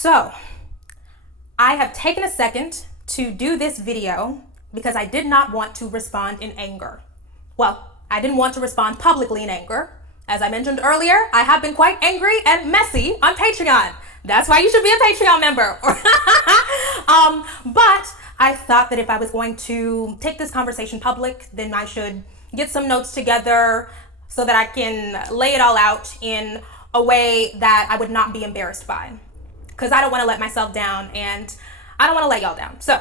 So, I have taken a second to do this video because I did not want to respond in anger. Well, I didn't want to respond publicly in anger. As I mentioned earlier, I have been quite angry and messy on Patreon. That's why you should be a Patreon member. But I thought that if I was going to take this conversation public, then I should get some notes together so that I can lay it all out in a way that I would not be embarrassed by. Because I don't want to let myself down and I don't want to let y'all down. So.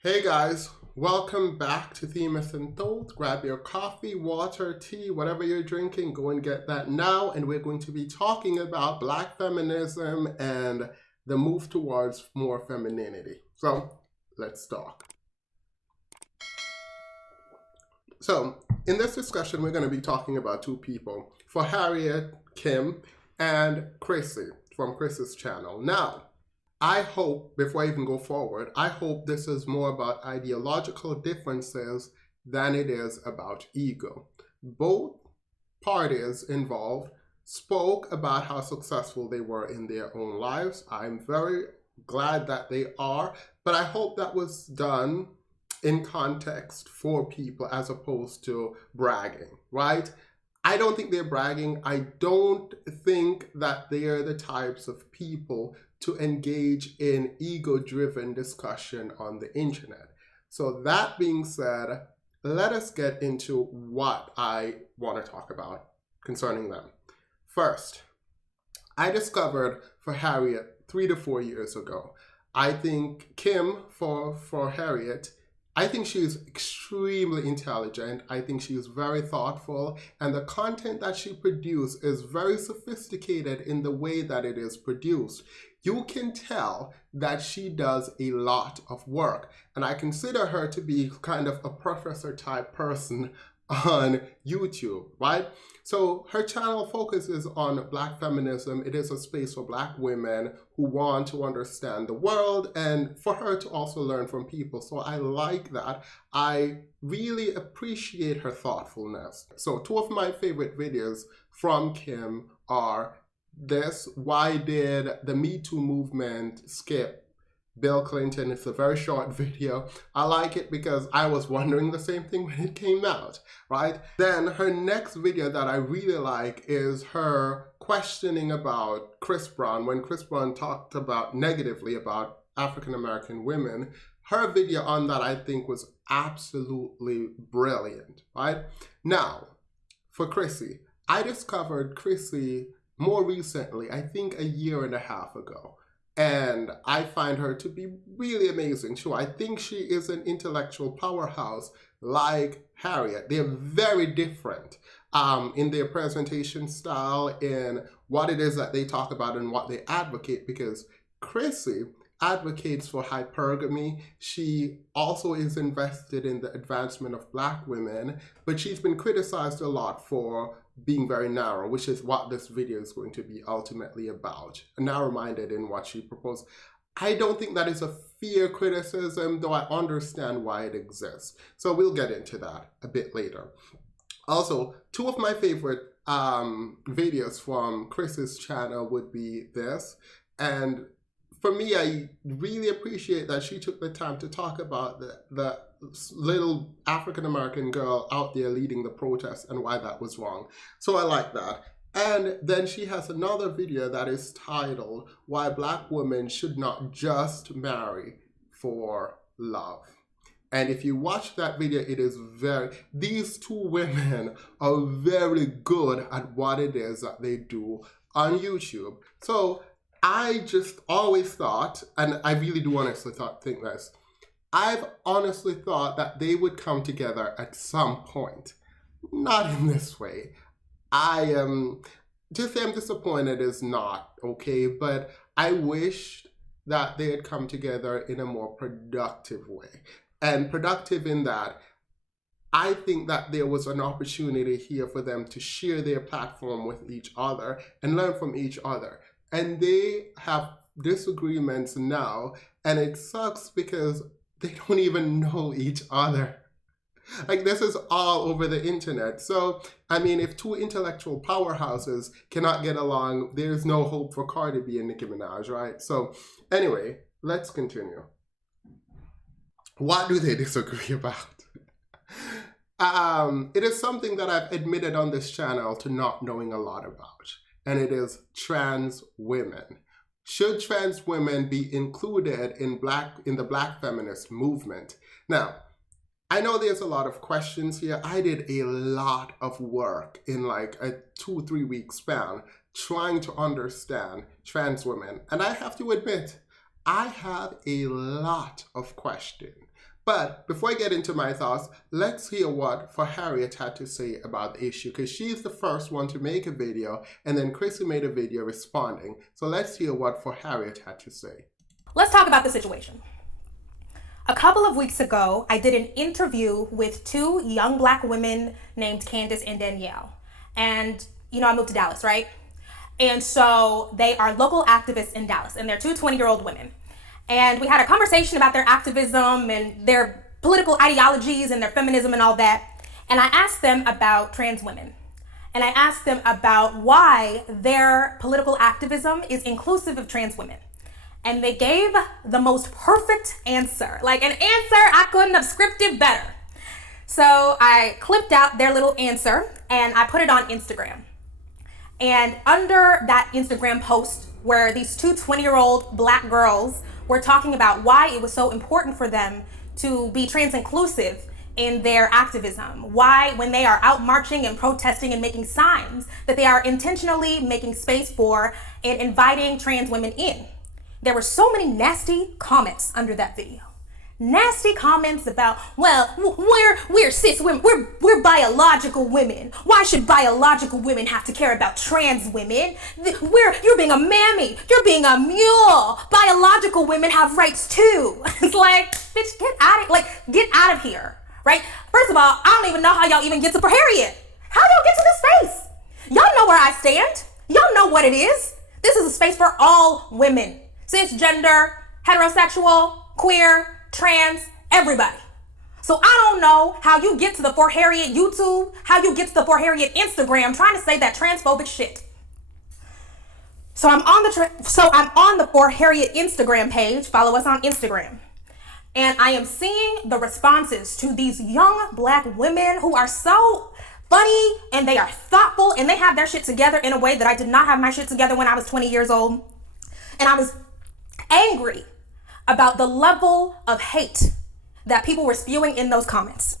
Hey guys, welcome back to Themis and Thought. Grab your coffee, water, tea, whatever you're drinking, go and get that now. And we're going to be talking about black feminism and the move towards more femininity. So let's talk. So in this discussion, we're going to be talking about two people. For Harriet, Kim, and Chrissy from Chrissy's channel. Now, I hope, before I even go forward, I hope this is more about ideological differences than it is about ego. Both parties involved spoke about how successful they were in their own lives. I'm very glad that they are, but I hope that was done in context for people as opposed to bragging, right? I don't think they're bragging. I don't think that they're the types of people to engage in ego-driven discussion on the internet. So that being said, let us get into what I want to talk about concerning them. First, I discovered for Harriet 3 to 4 years ago. I think Kim for Harriet, I think she's extremely intelligent. I think she's very thoughtful, and the content that she produces is very sophisticated in the way that it is produced. You can tell that she does a lot of work, and I consider her to be kind of a professor type person on YouTube, right? So her channel focuses on black feminism. It is a space for black women who want to understand the world and for her to also learn from people. So I like that. I really appreciate her thoughtfulness. So two of my favorite videos from Kim are this: why did the Me Too movement skip Bill Clinton? It's a very short video. I like it because I was wondering the same thing when it came out, right? Then her next video that I really like is her questioning about Chris Brown. When Chris Brown talked about negatively about African-American women, her video on that I think was absolutely brilliant, right? Now, for Chrissy, I discovered Chrissy more recently, I think a year and a half ago. And I find her to be really amazing too. I think she is an intellectual powerhouse like Harriet. They're very different in their presentation style, in what it is that they talk about and what they advocate, because Chrissy advocates for hypergamy. She also is invested in the advancement of black women, but she's been criticized a lot for being very narrow, which is what this video is going to be ultimately about. Narrow-minded in what she proposed. I don't think that is a fair criticism, though I understand why it exists. So we'll get into that a bit later. Also, two of my favorite videos from Chris's channel would be this. And for me, I really appreciate that she took the time to talk about the little African-American girl out there leading the protest and why that was wrong. So I like that. And then she has another video that is titled, Why Black Women Should Not Just Marry for Love. And if you watch that video, it is these two women are very good at what it is that they do on YouTube. So I just always thought, and I really do honestly think this, I've honestly thought that they would come together at some point. Not in this way. To say I'm disappointed is not okay, but I wish that they had come together in a more productive way. And productive in that, I think that there was an opportunity here for them to share their platform with each other and learn from each other. And they have disagreements now, and it sucks because they don't even know each other. Like, this is all over the internet. So, I mean, if two intellectual powerhouses cannot get along, there's no hope for Cardi B and Nicki Minaj, right? So, anyway, let's continue. What do they disagree about? It is something that I've admitted on this channel to not knowing a lot about, and it is trans women. Should trans women be included in the black feminist movement? Now, I know there's a lot of questions here. I did a lot of work in like a 2-3 week span trying to understand trans women. And I have to admit, I have a lot of questions. But before I get into my thoughts, let's hear what Harriet had to say about the issue, because she's the first one to make a video, and then Chrissy made a video responding. So let's hear what Harriet had to say. Let's talk about the situation. A couple of weeks ago, I did an interview with two young black women named Candace and Danielle. And, you know, I moved to Dallas, right? And so they are local activists in Dallas, and they're two 20-year-old women. And we had a conversation about their activism and their political ideologies and their feminism and all that. And I asked them about trans women. And I asked them about why their political activism is inclusive of trans women. And they gave the most perfect answer, like an answer I couldn't have scripted better. So I clipped out their little answer and I put it on Instagram. And under that Instagram post where these two 20-year-old black girls were talking about why it was so important for them to be trans inclusive in their activism, why when they are out marching and protesting and making signs that they are intentionally making space for and inviting trans women in. There were so many nasty comments under that video. Nasty comments about, well, we're cis women, we're biological women. Why should biological women have to care about trans women? You're being a mammy, you're being a mule. Biological women have rights too. It's like, bitch, get out of here, right? First of all, I don't even know how y'all even get to Harriet. How y'all get to this space? Y'all know where I stand. Y'all know what it is. This is a space for all women. Cisgender, heterosexual, queer, trans, everybody. So I don't know how you get to the Harriet YouTube, how you get to the Harriet Instagram trying to say that transphobic shit. So I'm on the Harriet Instagram page. Follow us on Instagram. And I am seeing the responses to these young black women who are so funny and they are thoughtful and they have their shit together in a way that I did not have my shit together when I was 20 years old. And I was angry about the level of hate that people were spewing in those comments.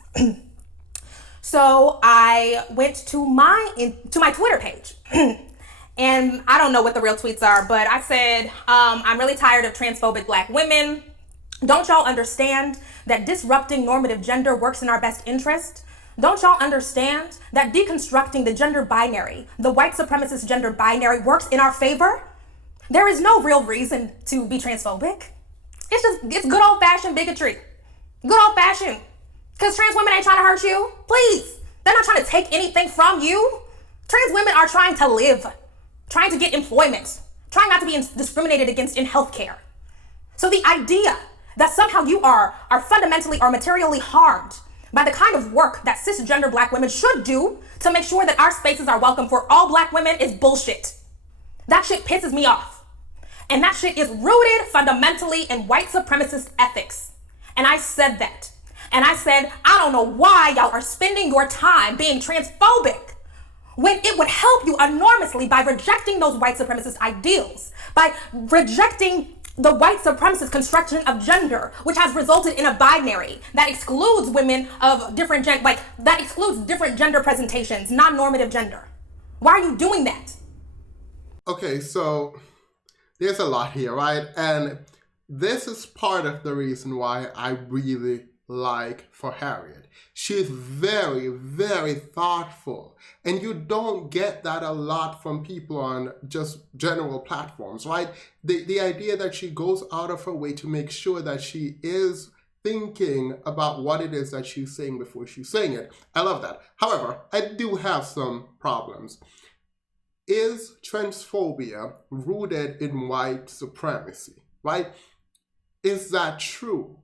So I went to my Twitter page and I don't know what the real tweets are, but I said, I'm really tired of transphobic black women. Don't y'all understand that disrupting normative gender works in our best interest? Don't y'all understand that deconstructing the gender binary, the white supremacist gender binary, works in our favor? There is no real reason to be transphobic. It's good old fashioned bigotry. Good old fashioned. Because trans women ain't trying to hurt you. Please. They're not trying to take anything from you. Trans women are trying to live, trying to get employment, trying not to be discriminated against in healthcare. So the idea that somehow you are fundamentally or materially harmed by the kind of work that cisgender black women should do to make sure that our spaces are welcome for all black women is bullshit. That shit pisses me off. And that shit is rooted fundamentally in white supremacist ethics. And I said that. And I said, I don't know why y'all are spending your time being transphobic when it would help you enormously by rejecting those white supremacist ideals, by rejecting the white supremacist construction of gender, which has resulted in a binary that excludes women of different that excludes different gender presentations, non-normative gender. Why are you doing that? Okay, so there's a lot here, right? And this is part of the reason why I really like Harriet. She's very, very thoughtful. And you don't get that a lot from people on just general platforms, right? The idea that she goes out of her way to make sure that she is thinking about what it is that she's saying before she's saying it. I love that. However, I do have some problems. Is transphobia rooted in white supremacy, right? Is that true?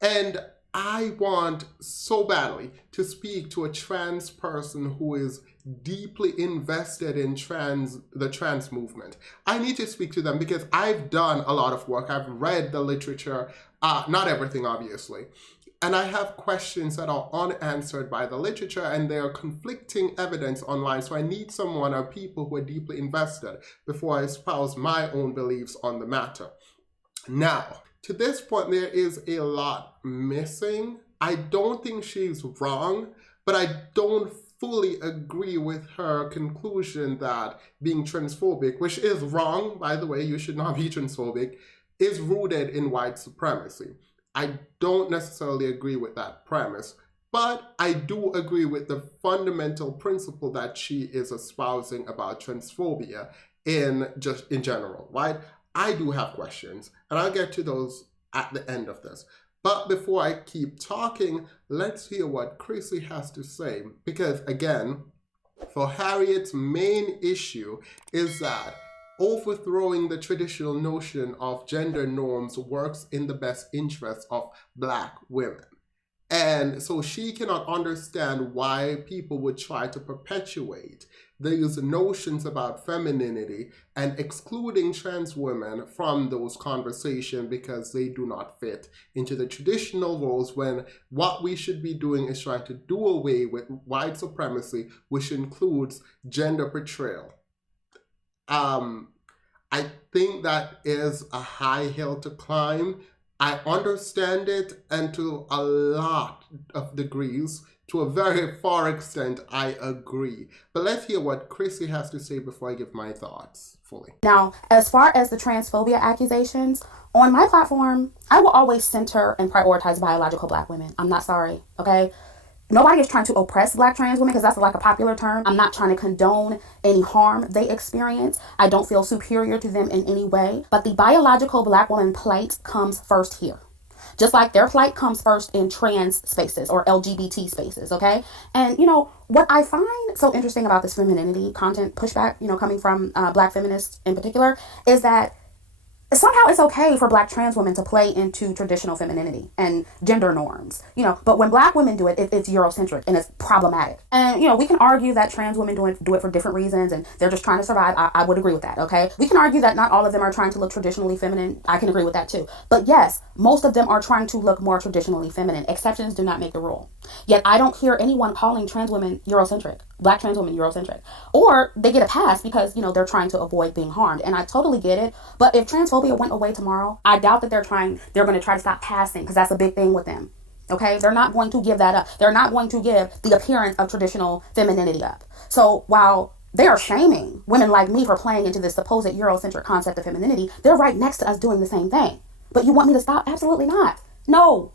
And I want so badly to speak to a trans person who is deeply invested in the trans movement. I need to speak to them because I've done a lot of work. I've read the literature, not everything, obviously. And I have questions that are unanswered by the literature, and there are conflicting evidence online. So I need someone or people who are deeply invested before I espouse my own beliefs on the matter. Now, to this point, there is a lot missing. I don't think she's wrong, but I don't fully agree with her conclusion that being transphobic, which is wrong, by the way, you should not be transphobic, is rooted in white supremacy. I don't necessarily agree with that premise, but I do agree with the fundamental principle that she is espousing about transphobia in general, right? I do have questions, and I'll get to those at the end of this. But before I keep talking, let's hear what Chrissy has to say. Because again, for Harriet's main issue is that overthrowing the traditional notion of gender norms works in the best interest of Black women. And so she cannot understand why people would try to perpetuate these notions about femininity and excluding trans women from those conversations because they do not fit into the traditional roles, when what we should be doing is trying to do away with white supremacy, which includes gender portrayal. I think that is a high hill to climb. I understand it, and to a lot of degrees, to a very far extent, I agree. But let's hear what Chrissy has to say before I give my thoughts fully. Now, as far as the transphobia accusations, on my platform, I will always center and prioritize biological Black women. I'm not sorry, okay? Nobody is trying to oppress Black trans women, because that's like a popular term. I'm not trying to condone any harm they experience. I don't feel superior to them in any way. But the biological Black woman plight comes first here. Just like their plight comes first in trans spaces or LGBT spaces, okay? And, what I find so interesting about this femininity content pushback, coming from Black feminists in particular, is that somehow it's okay for Black trans women to play into traditional femininity and gender norms, but when Black women do it, it's Eurocentric and it's problematic. And, we can argue that trans women do it for different reasons and they're just trying to survive. I would agree with that, okay? We can argue that not all of them are trying to look traditionally feminine. I can agree with that too. But yes, most of them are trying to look more traditionally feminine. Exceptions do not make the rule. Yet I don't hear anyone calling trans women Eurocentric, Black trans women Eurocentric. Or they get a pass because, they're trying to avoid being harmed. And I totally get it. But if transphobia went away tomorrow, I doubt that they're going to try to stop passing, because that's a big thing with them. Okay? They're not going to give that up. They're not going to give the appearance of traditional femininity up. So while they are shaming women like me for playing into this supposed Eurocentric concept of femininity, they're right next to us doing the same thing. But you want me to stop? Absolutely not. No,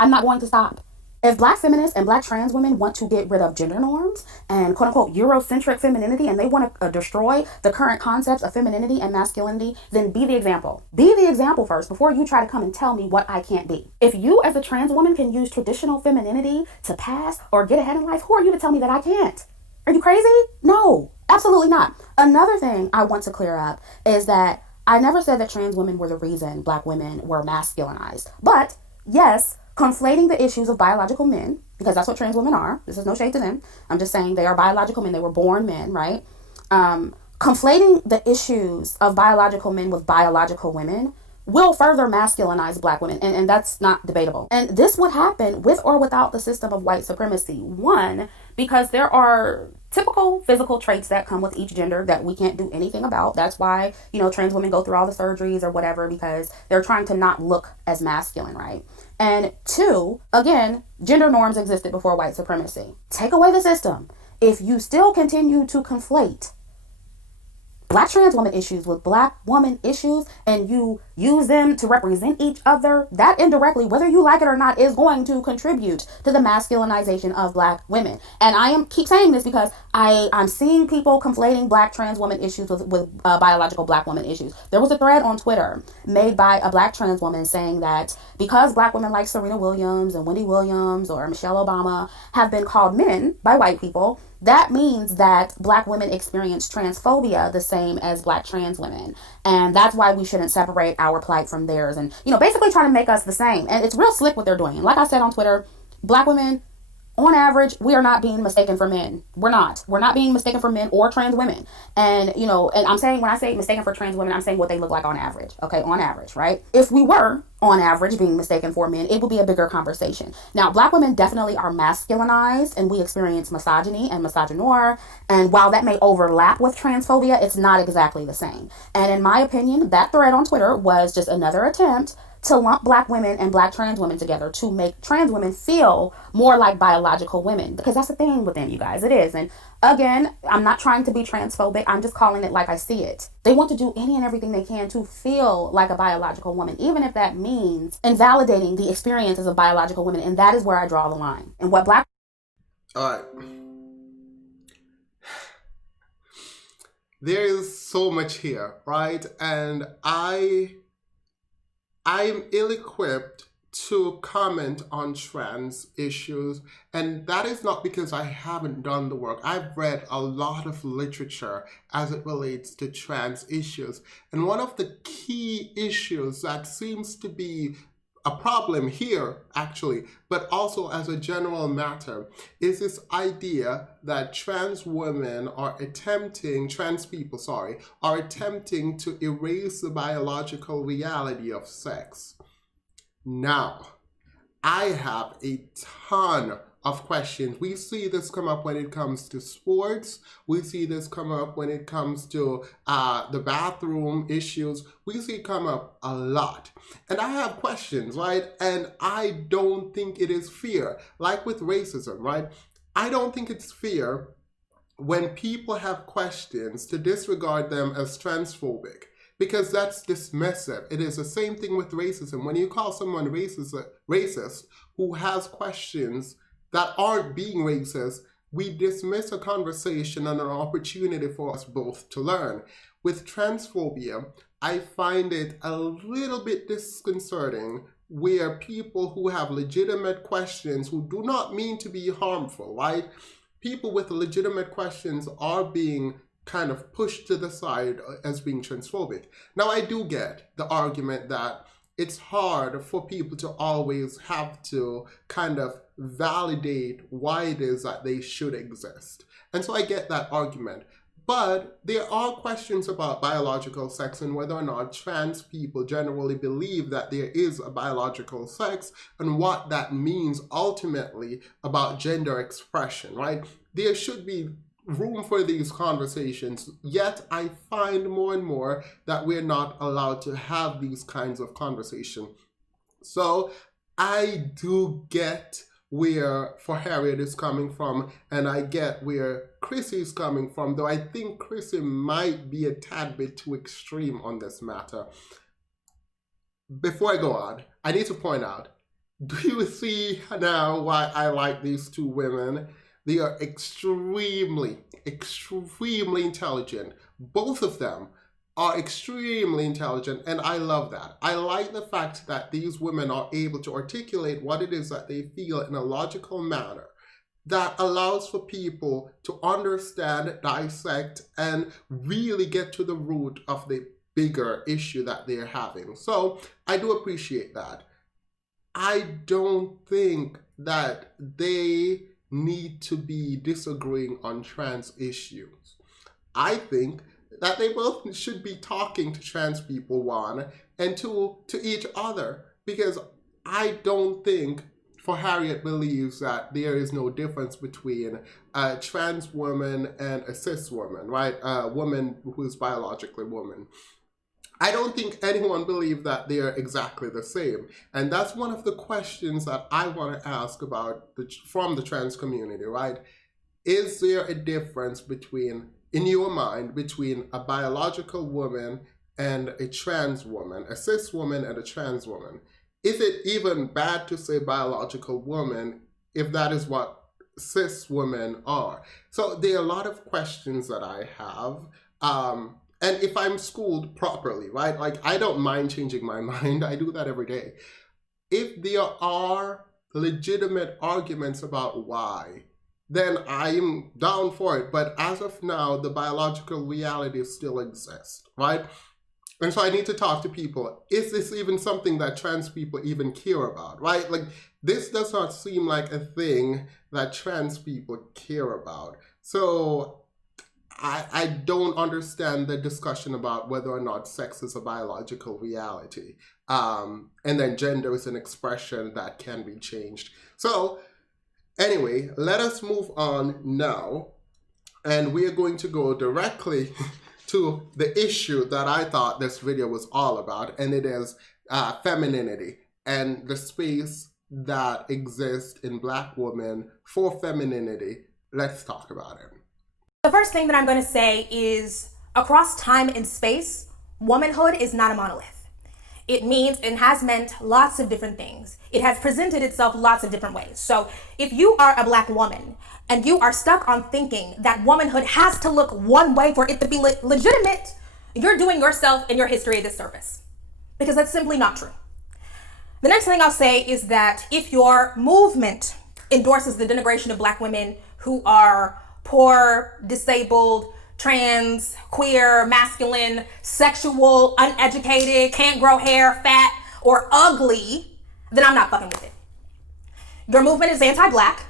I'm not going to stop. If Black feminists and Black trans women want to get rid of gender norms and quote-unquote Eurocentric femininity, and they want to destroy the current concepts of femininity and masculinity, then be the example. Be the example first before you try to come and tell me what I can't be. If you as a trans woman can use traditional femininity to pass or get ahead in life, who are you to tell me that I can't? Are you crazy? No, absolutely not. Another thing I want to clear up is that I never said that trans women were the reason Black women were masculinized. But yes, conflating the issues of biological men, because that's what trans women are. This is no shade to them. I'm just saying they are biological men. They were born men, right? Conflating the issues of biological men with biological women will further masculinize Black women. And that's not debatable. And this would happen with or without the system of white supremacy. One, because there are typical physical traits that come with each gender that we can't do anything about. That's why, trans women go through all the surgeries or whatever, because they're trying to not look as masculine, right? And two, again, gender norms existed before white supremacy. Take away the system. If you still continue to conflate Black trans woman issues with Black woman issues, and you use them to represent each other, that indirectly, whether you like it or not, is going to contribute to the masculinization of Black women. And keep saying this because I'm seeing people conflating Black trans woman issues with biological Black woman issues. There was a thread on Twitter made by a Black trans woman saying that because Black women like Serena Williams and Wendy Williams or Michelle Obama have been called men by white people, that means that Black women experience transphobia the same as Black trans women. And that's why we shouldn't separate our plight from theirs, and basically trying to make us the same. And it's real slick what they're doing. Like I said on Twitter, black women, on average, we are not being mistaken for men. We're not being mistaken for men or trans women. And, and I'm saying, when I say mistaken for trans women, I'm saying what they look like on average. Okay, on average, right? If we were, on average, being mistaken for men, it would be a bigger conversation. Now, black women definitely are masculinized, and we experience misogyny and misogynoir. And while that may overlap with transphobia, it's not exactly the same. And in my opinion, that thread on Twitter was just another attempt to lump black women and black trans women together to make trans women feel more like biological women, because that's the thing with them, you guys. It is. And again, I'm not trying to be transphobic. I'm just calling it like I see it. They want to do any and everything they can to feel like a biological woman, even if that means invalidating the experiences of biological women. And that is where I draw the line. And what black... All right. There is so much here, right? And I'm ill-equipped to comment on trans issues, and that is not because I haven't done the work. I've read a lot of literature as it relates to trans issues, and one of the key issues that seems to be a problem here, actually, but also as a general matter, is this idea that trans people are attempting to erase the biological reality of sex. Now, I have a ton of questions. We see this come up when it comes to sports. We see this come up when it comes to the bathroom issues. We see it come up a lot. And I have questions, right? And I don't think it is fair. Like with racism, right? I don't think it's fair when people have questions to disregard them as transphobic, because that's dismissive. It is the same thing with racism. When you call someone racist who has questions that aren't being racist, we dismiss a conversation and an opportunity for us both to learn. With transphobia, I find it a little bit disconcerting where people who have legitimate questions, who do not mean to be harmful, right? People with legitimate questions are being kind of pushed to the side as being transphobic. Now, I do get the argument that it's hard for people to always have to kind of validate why it is that they should exist. And so I get that argument. But there are questions about biological sex and whether or not trans people generally believe that there is a biological sex and what that means ultimately about gender expression, right? There should be room for these conversations, yet I find more and more that we're not allowed to have these kinds of conversations. So I do get where for Harriet is coming from, and I get where Chrissy is coming from, though I think Chrissy might be a tad bit too extreme on this matter. Before I go on, I need to point out, do you see now why I like these two women? They are extremely, extremely intelligent. Both of them are extremely intelligent, and I love that. I like the fact that these women are able to articulate what it is that they feel in a logical manner that allows for people to understand, dissect, and really get to the root of the bigger issue that they're having. So I do appreciate that. I don't think that they need to be disagreeing on trans issues. I think that they both should be talking to trans people, one, and two, to each other, because I don't think for Harriet believes that there is no difference between a trans woman and a cis woman, right? A woman who is biologically woman. I don't think anyone believes that they are exactly the same. And that's one of the questions that I want to ask from the trans community, right? Is there a difference between, in your mind, between a biological woman and a trans woman, a cis woman and a trans woman? Is it even bad to say biological woman if that is what cis women are? So there are a lot of questions that I have. And if I'm schooled properly, right? Like, I don't mind changing my mind. I do that every day. If there are legitimate arguments about why, then I'm down for it. But as of now, the biological reality still exists, right? And so I need to talk to people. Is this even something that trans people even care about, right? Like, this does not seem like a thing that trans people care about. So I don't understand the discussion about whether or not sex is a biological reality. And then gender is an expression that can be changed. So anyway, let us move on now. And we are going to go directly to the issue that I thought this video was all about, and it is femininity and the space that exists in Black women for femininity. Let's talk about it. The first thing that I'm going to say is, across time and space, womanhood is not a monolith. It means and has meant lots of different things. It has presented itself lots of different ways. So if you are a Black woman and you are stuck on thinking that womanhood has to look one way for it to be legitimate, you're doing yourself and your history a disservice, because that's simply not true. The next thing I'll say is that if your movement endorses the denigration of Black women who are poor, disabled, trans, queer, masculine, sexual, uneducated, can't grow hair, fat, or ugly, then I'm not fucking with it. Your movement is anti-Black.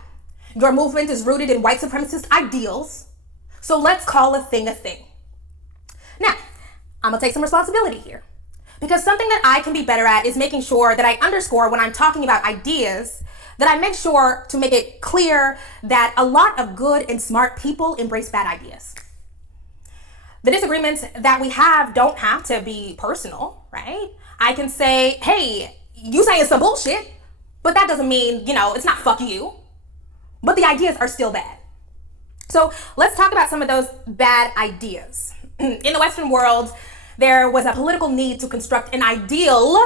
Your movement is rooted in white supremacist ideals. So let's call a thing a thing. Now, I'm gonna take some responsibility here, because something that I can be better at is making sure that I underscore when I'm talking about ideas, that I make sure to make it clear that a lot of good and smart people embrace bad ideas. The disagreements that we have don't have to be personal, right? I can say, hey, you saying some bullshit, but that doesn't mean, it's not fuck you. But the ideas are still bad. So let's talk about some of those bad ideas. In the Western world, there was a political need to construct an ideal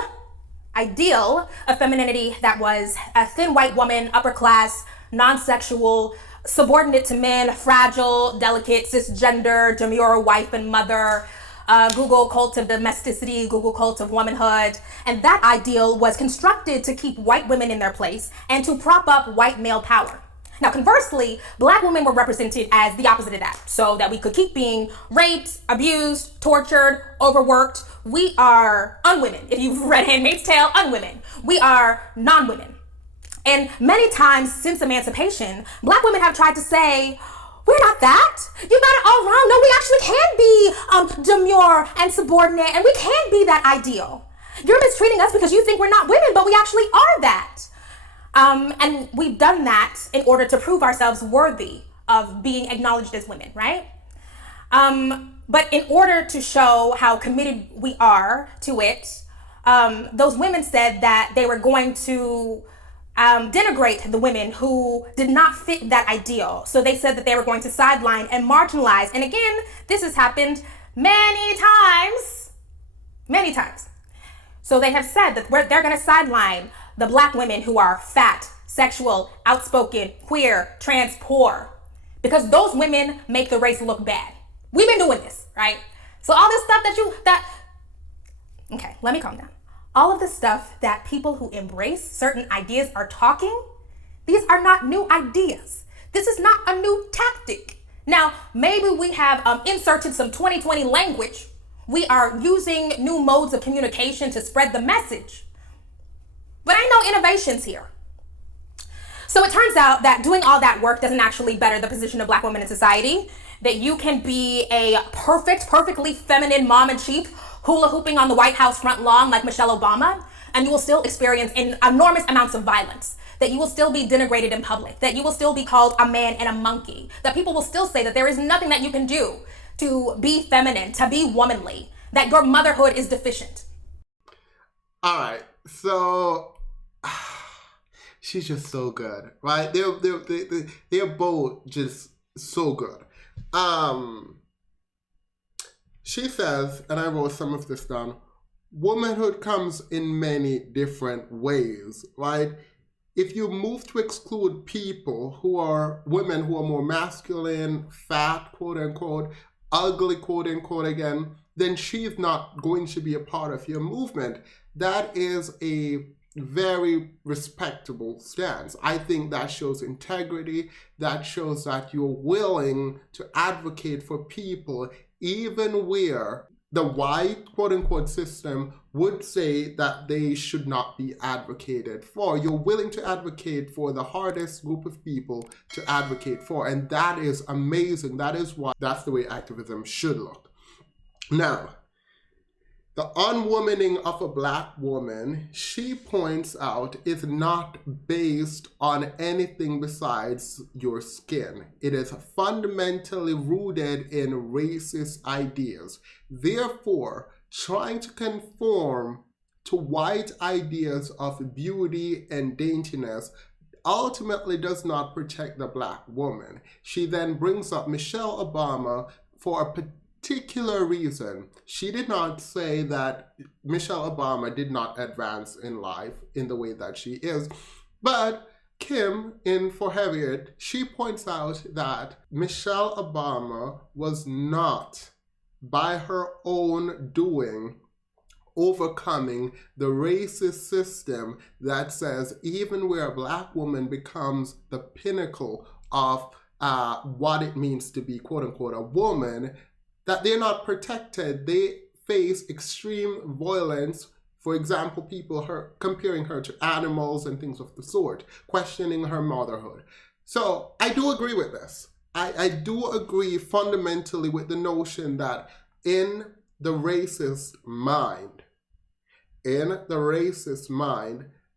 of femininity that was a thin white woman, upper class, non-sexual, subordinate to men, fragile, delicate, cisgender, demure wife and mother, Google cult of domesticity, Google cult of womanhood. And that ideal was constructed to keep white women in their place and to prop up white male power. Now, conversely, Black women were represented as the opposite of that, so that we could keep being raped, abused, tortured, overworked. We are unwomen. If you've read Handmaid's Tale, unwomen. We are non-women. And many times since emancipation, Black women have tried to say, we're not that. You got it all wrong. No, we actually can be demure and subordinate, and we can be that ideal. You're mistreating us because you think we're not women, but we actually are that. And we've done that in order to prove ourselves worthy of being acknowledged as women, right? But in order to show how committed we are to it, those women said that they were going to denigrate the women who did not fit that ideal. So they said that they were going to sideline and marginalize. And again, this has happened many times. So they have said that they're going to sideline the Black women who are fat, sexual, outspoken, queer, trans, poor, because those women make the race look bad. We've been doing this, right? So all this stuff okay, let me calm down. All of the stuff that people who embrace certain ideas are talking, these are not new ideas. This is not a new tactic. Now, maybe we have inserted some 2020 language. We are using new modes of communication to spread the message. But ain't no innovations here. So it turns out that doing all that work doesn't actually better the position of Black women in society, that you can be a perfectly feminine mom in chief, hula hooping on the White House front lawn like Michelle Obama, and you will still experience enormous amounts of violence, that you will still be denigrated in public, that you will still be called a man and a monkey, that people will still say that there is nothing that you can do to be feminine, to be womanly, that your motherhood is deficient. All right, so she's just so good, right? They're both just so good. She says, and I wrote some of this down, womanhood comes in many different ways, right? If you move to exclude people who are women who are more masculine, fat, quote unquote, ugly, quote unquote again, then she's not going to be a part of your movement. That is a very respectable stance. I think that shows integrity. That shows that you're willing to advocate for people even where the white quote-unquote system would say that they should not be advocated for. You're willing to advocate for the hardest group of people to advocate for, and that is amazing. That's the way activism should look. Now, the unwomaning of a black woman, she points out, is not based on anything besides your skin. It is fundamentally rooted in racist ideas. Therefore, trying to conform to white ideas of beauty and daintiness ultimately does not protect the black woman. She then brings up Michelle Obama for a particular reason. She did not say that Michelle Obama did not advance in life in the way that she is, but Kim, for Harriet, she points out that Michelle Obama was not, by her own doing, overcoming the racist system that says even where a black woman becomes the pinnacle of what it means to be quote-unquote a woman, that they're not protected. They face extreme violence. For example, people comparing her to animals and things of the sort, questioning her motherhood. So I do agree with this. I do agree fundamentally with the notion that in the racist mind,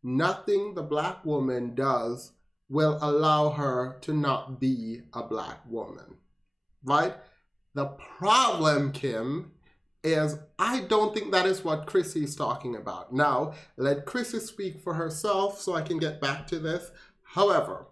nothing the black woman does will allow her to not be a black woman, right? The problem, Kim, is I don't think that is what Chrissy is talking about. Now, let Chrissy speak for herself so I can get back to this. However,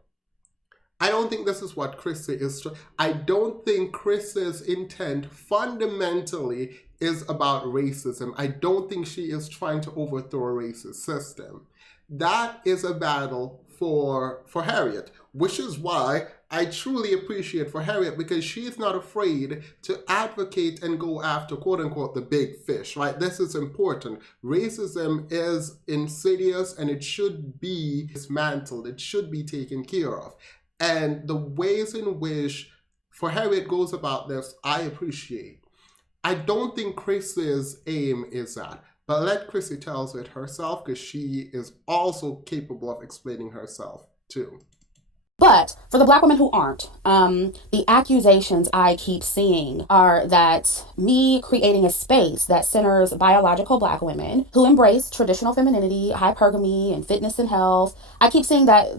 I don't think this is what Chrissy is. I don't think Chrissy's intent fundamentally is about racism. I don't think she is trying to overthrow a racist system. That is a battle for Harriet, which is why I truly appreciate for Harriet, because she's not afraid to advocate and go after quote unquote the big fish, right? This is important. Racism is insidious and it should be dismantled. It should be taken care of. And the ways in which for Harriet goes about this, I appreciate. I don't think Chrissy's aim is that, but let Chrissy tell it herself, because she is also capable of explaining herself too. But for the black women who aren't, the accusations I keep seeing are that me creating a space that centers biological black women who embrace traditional femininity, hypergamy, and fitness and health. I keep seeing that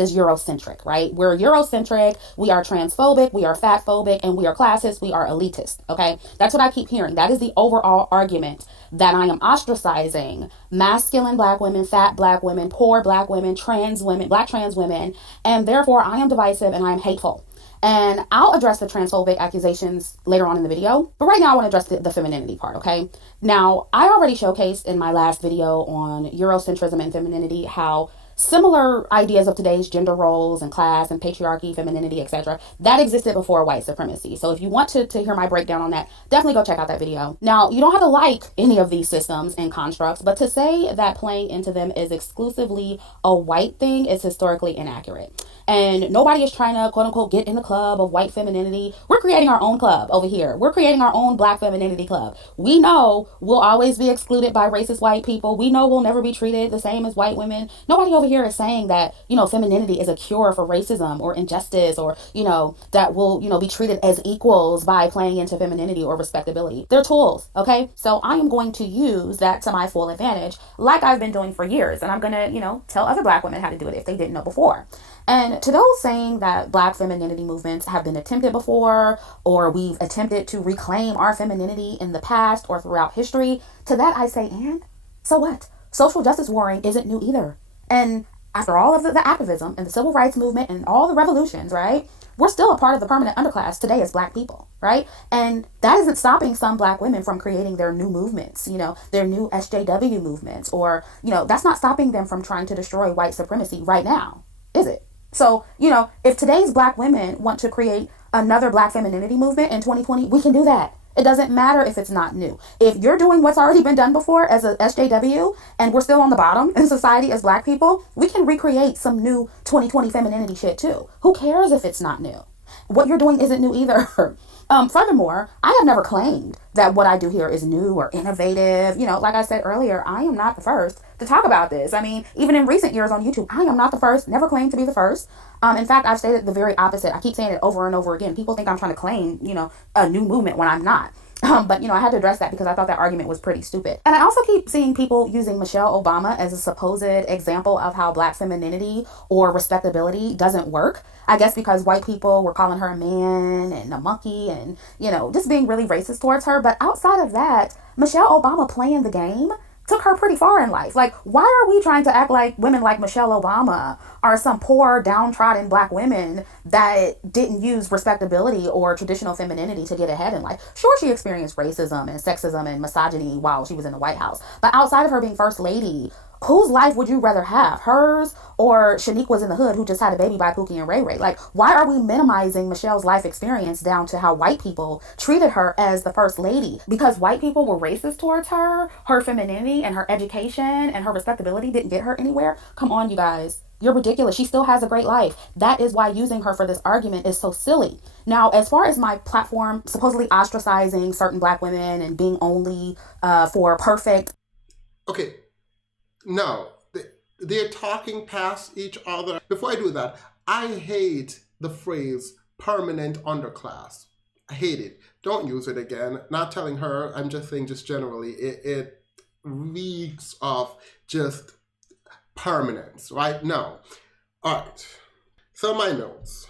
is Eurocentric, right? We're Eurocentric, we are transphobic, we are fatphobic, and we are classist, we are elitist, okay? That's what I keep hearing. That is the overall argument, that I am ostracizing masculine black women, fat black women, poor black women, trans women, black trans women, and therefore I am divisive and I am hateful. And I'll address the transphobic accusations later on in the video, but right now I want to address the femininity part, okay? Now, I already showcased in my last video on Eurocentrism and femininity how similar ideas of today's gender roles and class and patriarchy, femininity, etc., that existed before white supremacy. So if you want to hear my breakdown on that, definitely go check out that video. Now, you don't have to like any of these systems and constructs, but to say that playing into them is exclusively a white thing is historically inaccurate. And nobody is trying to, quote unquote, get in the club of white femininity. We're creating our own club over here. We're creating our own black femininity club. We know we'll always be excluded by racist white people. We know we'll never be treated the same as white women. Nobody over here is saying that, femininity is a cure for racism or injustice, or, that we'll, be treated as equals by playing into femininity or respectability. They're tools, okay? So I am going to use that to my full advantage, like I've been doing for years. And I'm going to, tell other black women how to do it if they didn't know before. And to those saying that black femininity movements have been attempted before, or we've attempted to reclaim our femininity in the past or throughout history, to that I say, and so what? Social justice warring isn't new either. And after all of the activism and the civil rights movement and all the revolutions, right? We're still a part of the permanent underclass today as black people, right? And that isn't stopping some black women from creating their new movements, their new SJW movements, or, that's not stopping them from trying to destroy white supremacy right now, is it? So, if today's black women want to create another black femininity movement in 2020, we can do that. It doesn't matter if it's not new. If you're doing what's already been done before as a SJW and we're still on the bottom in society as black people, we can recreate some new 2020 femininity shit too. Who cares if it's not new? What you're doing isn't new either. Furthermore, I have never claimed that what I do here is new or innovative. Like I said earlier, I am not the first to talk about this. I mean, even in recent years on YouTube, I am not the first, never claimed to be the first. In fact, I've stated the very opposite. I keep saying it over and over again. People think I'm trying to claim, a new movement when I'm not. But I had to address that because I thought that argument was pretty stupid. And I also keep seeing people using Michelle Obama as a supposed example of how black femininity or respectability doesn't work. I guess because white people were calling her a man and a monkey and, just being really racist towards her. But outside of that, Michelle Obama playing the game took her pretty far in life. Like, why are we trying to act like women like Michelle Obama are some poor, downtrodden black women that didn't use respectability or traditional femininity to get ahead in life? Sure, she experienced racism and sexism and misogyny while she was in the White House. But outside of her being first lady, whose life would you rather have? Hers or Shaniqua's in the hood who just had a baby by Pookie and Ray Ray? Like, why are we minimizing Michelle's life experience down to how white people treated her as the first lady? Because white people were racist towards her, her femininity and her education and her respectability didn't get her anywhere? Come on, you guys. You're ridiculous. She still has a great life. That is why using her for this argument is so silly. Now, as far as my platform supposedly ostracizing certain black women and being only for perfect... Okay. No, they're talking past each other. Before I do that, I hate the phrase permanent underclass. I hate it. Don't use it again. Not telling her, I'm just saying just generally, it reeks of just permanence, right? No. All right. So my notes.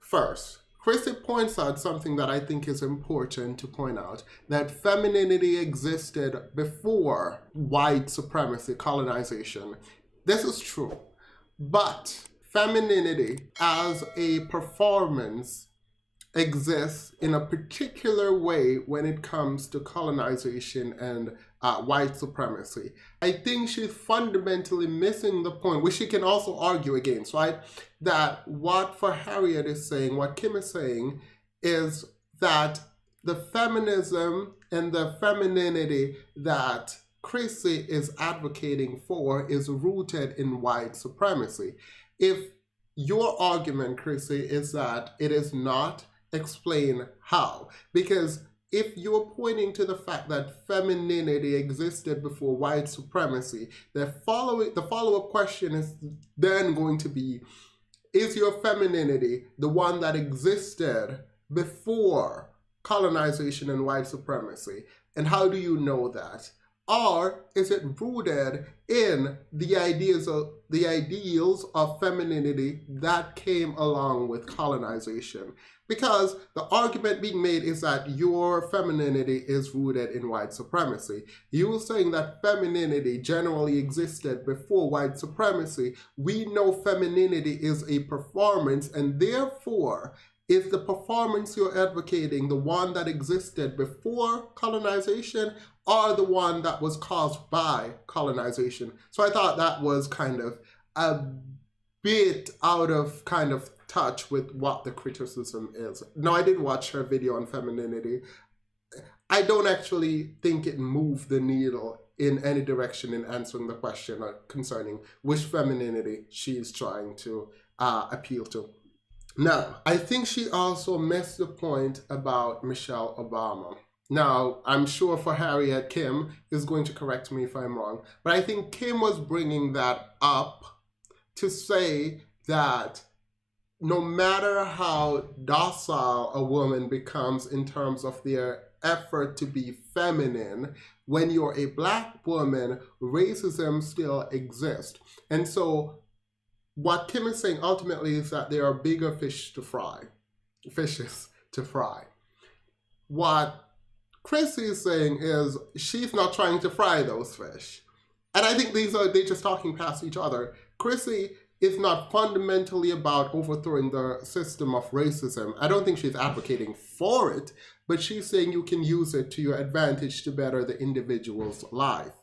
First, Chrissy points out something that I think is important to point out, that femininity existed before white supremacy, colonization. This is true. But femininity as a performance exists in a particular way when it comes to colonization and white supremacy. I think she's fundamentally missing the point, which she can also argue against, right? That what for Harriet is saying, what Kim is saying, is that the feminism and the femininity that Chrissy is advocating for is rooted in white supremacy. If your argument, Chrissy, is that it is not, explain how. Because if you're pointing to the fact that femininity existed before white supremacy, the follow-up question is then going to be, is your femininity the one that existed before colonization and white supremacy? And how do you know that? Or is it rooted in the ideals of femininity that came along with colonization? Because the argument being made is that your femininity is rooted in white supremacy. You saying that femininity generally existed before white supremacy. We know femininity is a performance, and therefore, is the performance you're advocating the one that existed before colonization or the one that was caused by colonization? So I thought that was kind of a bit out of kind of touch with what the criticism is. Now, I did watch her video on femininity. I don't actually think it moved the needle in any direction in answering the question concerning which femininity she's trying to appeal to. Now, I think she also missed the point about Michelle Obama. Now, I'm sure for Harriet, Kim is going to correct me if I'm wrong, but I think Kim was bringing that up to say that no matter how docile a woman becomes in terms of their effort to be feminine, when you're a black woman, racism still exists. And so what Kim is saying ultimately is that there are bigger fishes to fry. What Chrissy is saying is she's not trying to fry those fish. And I think they're just talking past each other. Chrissy is not fundamentally about overthrowing the system of racism. I don't think she's advocating for it, but she's saying you can use it to your advantage to better the individual's life.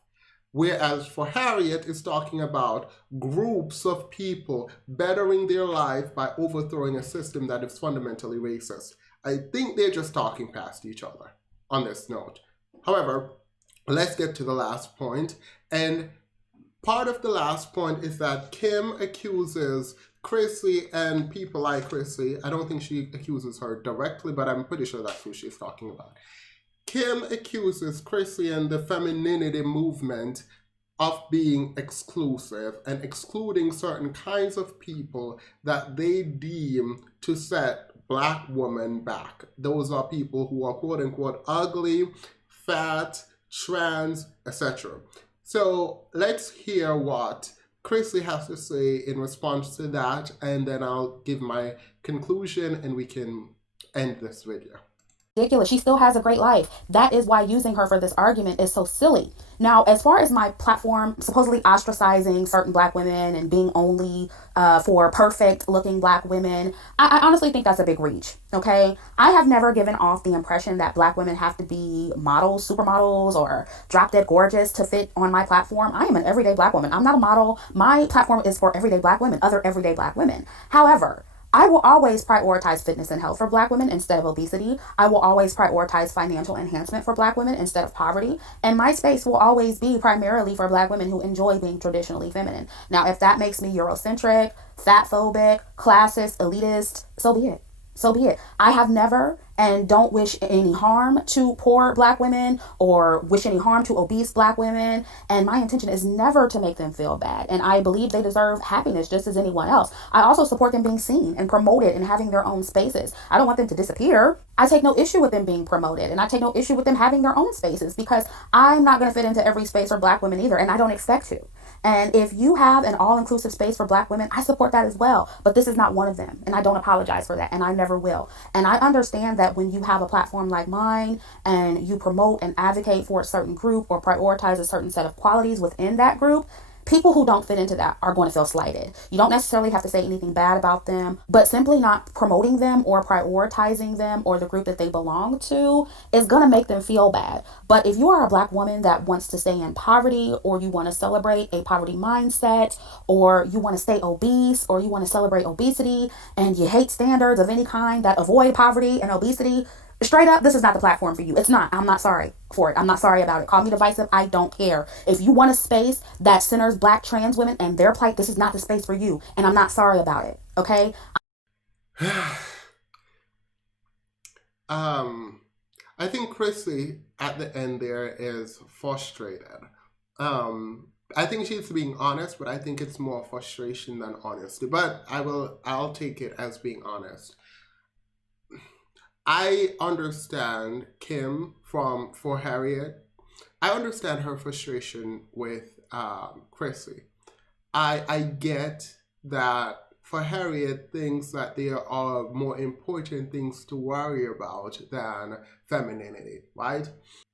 Whereas for Harriet, it's talking about groups of people bettering their life by overthrowing a system that is fundamentally racist. I think they're just talking past each other on this note. However, let's get to the last point. And part of the last point is that Kim accuses Chrissy and people like Chrissy, I don't think she accuses her directly, but I'm pretty sure that's who she's talking about. Kim accuses Chrissy and the femininity movement of being exclusive and excluding certain kinds of people that they deem to set Black women back. Those are people who are quote unquote ugly, fat, trans, etc. So let's hear what Chrissy has to say in response to that, and then I'll give my conclusion and we can end this video. Ridiculous. She still has a great life. That is why using her for this argument is so silly. Now, as far as my platform supposedly ostracizing certain Black women and being only for perfect looking Black women, I honestly think that's a big reach. Okay. I have never given off the impression that Black women have to be models, supermodels, or drop dead gorgeous to fit on my platform. I am an everyday Black woman. I'm not a model. My platform is for everyday Black women, other everyday Black women. However, I will always prioritize fitness and health for Black women instead of obesity. I will always prioritize financial enhancement for Black women instead of poverty. And my space will always be primarily for Black women who enjoy being traditionally feminine. Now, if that makes me Eurocentric, fatphobic, classist, elitist, so be it. So be it. I have never and don't wish any harm to poor Black women or wish any harm to obese Black women. And my intention is never to make them feel bad. And I believe they deserve happiness just as anyone else. I also support them being seen and promoted and having their own spaces. I don't want them to disappear. I take no issue with them being promoted, and I take no issue with them having their own spaces, because I'm not going to fit into every space for Black women either, and I don't expect to. And if you have an all-inclusive space for Black women, I support that as well. But this is not one of them, and I don't apologize for that, and I never will. And I understand that when you have a platform like mine and you promote and advocate for a certain group or prioritize a certain set of qualities within that group, people who don't fit into that are going to feel slighted. You don't necessarily have to say anything bad about them, but simply not promoting them or prioritizing them or the group that they belong to is going to make them feel bad. But if you are a Black woman that wants to stay in poverty, or you want to celebrate a poverty mindset, or you want to stay obese, or you want to celebrate obesity, and you hate standards of any kind that avoid poverty and obesity, straight up, this is not the platform for you. It's not. I'm not sorry for it. I'm not sorry about it. Call me divisive. I don't care. If you want a space that centers Black trans women and their plight, this is not the space for you. And I'm not sorry about it. Okay? I think Chrissy at the end there is frustrated. I think she's being honest, but I think it's more frustration than honesty. But I'll take it as being honest. I understand Kim for Harriet. I understand her frustration with Chrissy. I get that for Harriet thinks that there are more important things to worry about than femininity, right?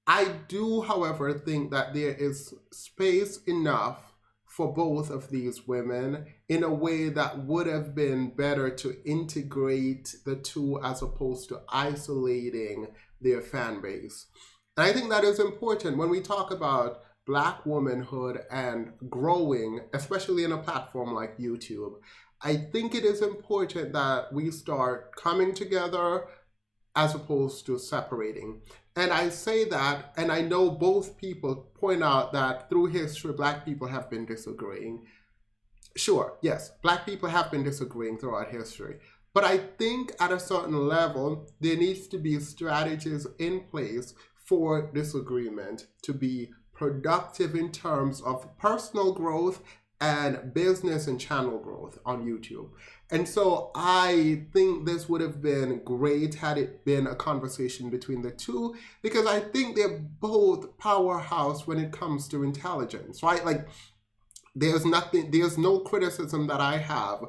I do, however, think that there is space enough for both of these women in a way that would have been better to integrate the two as opposed to isolating their fan base. And I think that is important when we talk about Black womanhood and growing, especially in a platform like YouTube. I think it is important that we start coming together as opposed to separating. And I say that, and I know both people point out that through history, Black people have been disagreeing. Sure, yes, Black people have been disagreeing throughout history. But I think at a certain level, there needs to be strategies in place for disagreement to be productive in terms of personal growth and business and channel growth on YouTube. And so I think this would have been great had it been a conversation between the two, because I think they're both powerhouse when it comes to intelligence, right? Like there's no criticism that I have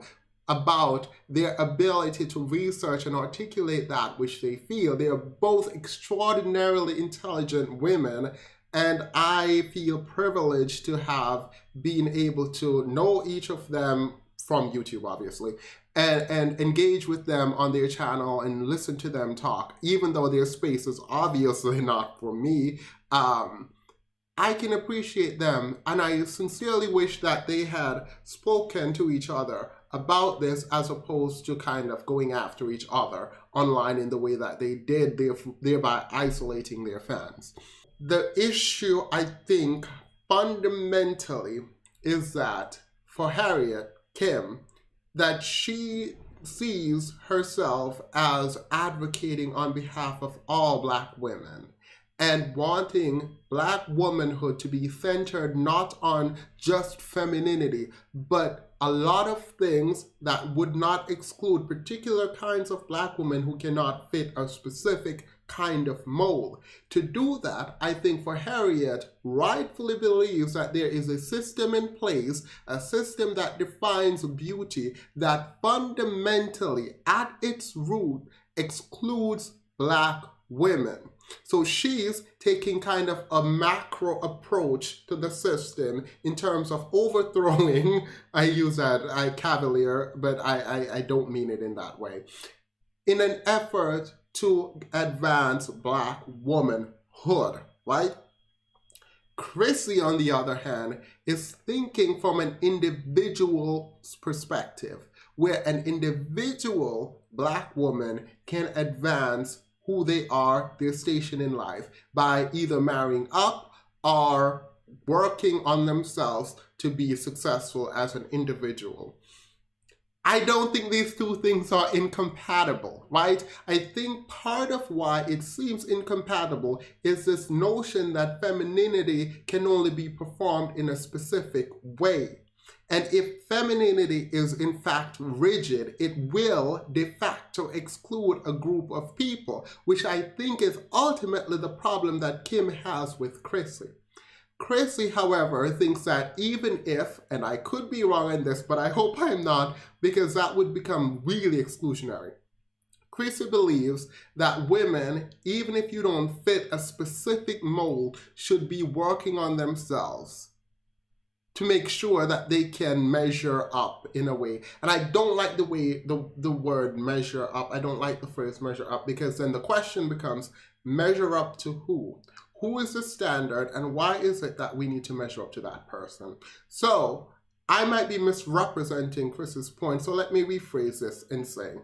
about their ability to research and articulate that which they feel. They are both extraordinarily intelligent women, and I feel privileged to have been able to know each of them from YouTube, obviously, and engage with them on their channel and listen to them talk, even though their space is obviously not for me. I can appreciate them, and I sincerely wish that they had spoken to each other about this as opposed to kind of going after each other online in the way that they did, thereby isolating their fans. The issue, I think, fundamentally is that for Harriet, Kim, that she sees herself as advocating on behalf of all Black women and wanting Black womanhood to be centered not on just femininity, but a lot of things that would not exclude particular kinds of Black women who cannot fit a specific kind of mold. To do that, I think for Harriet rightfully believes that there is a system in place, a system that defines beauty that fundamentally at its root excludes Black women. So she's taking kind of a macro approach to the system in terms of overthrowing, I use that cavalier, but I don't mean it in that way, in an effort to advance Black womanhood, right? Chrissy, on the other hand, is thinking from an individual's perspective, where an individual Black woman can advance who they are, their station in life, by either marrying up or working on themselves to be successful as an individual. I don't think these two things are incompatible, right? I think part of why it seems incompatible is this notion that femininity can only be performed in a specific way. And if femininity is in fact rigid, it will de facto exclude a group of people, which I think is ultimately the problem that Kim has with Chrissy. Chrissy, however, thinks that even if, and I could be wrong in this, but I hope I'm not, because that would become really exclusionary. Chrissy believes that women, even if you don't fit a specific mold, should be working on themselves to make sure that they can measure up in a way. And I don't like the way the word measure up. I don't like the phrase measure up, because then the question becomes, measure up to who? Who is the standard, and why is it that we need to measure up to that person? So I might be misrepresenting Chris's point, so let me rephrase this and say,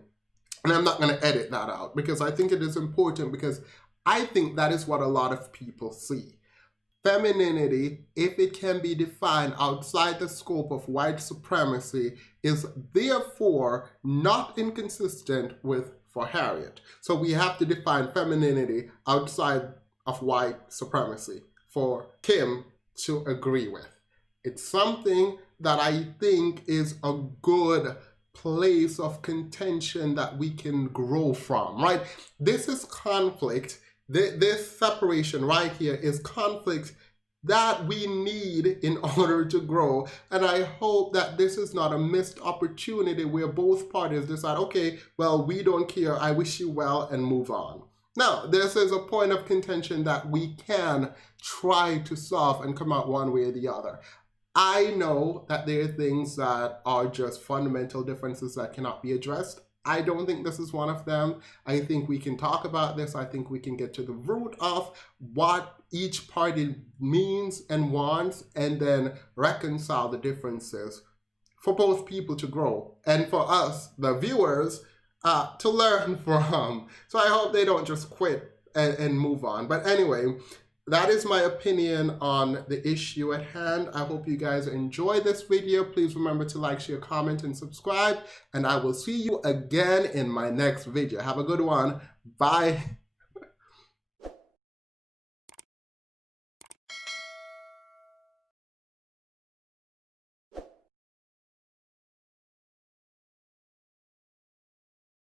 and I'm not going to edit that out, because I think it is important, because I think that is what a lot of people see. Femininity, if it can be defined outside the scope of white supremacy, is therefore not inconsistent with for Harriet. So we have to define femininity outside of white supremacy for Kim to agree with. It's something that I think is a good place of contention that we can grow from, right? This is conflict. This separation right here is conflict that we need in order to grow. And I hope that this is not a missed opportunity where both parties decide, okay, well, we don't care, I wish you well, and move on. Now, this is a point of contention that we can try to solve and come out one way or the other. I know that there are things that are just fundamental differences that cannot be addressed. I don't think this is one of them. I think we can talk about this. I think we can get to the root of what each party means and wants, and then reconcile the differences for both people to grow, and for us, the viewers, to learn from. So I hope they don't just quit and move on. But anyway, that is my opinion on the issue at hand. I hope you guys enjoy this video. Please remember to like, share, comment, and subscribe. And I will see you again in my next video. Have a good one. Bye.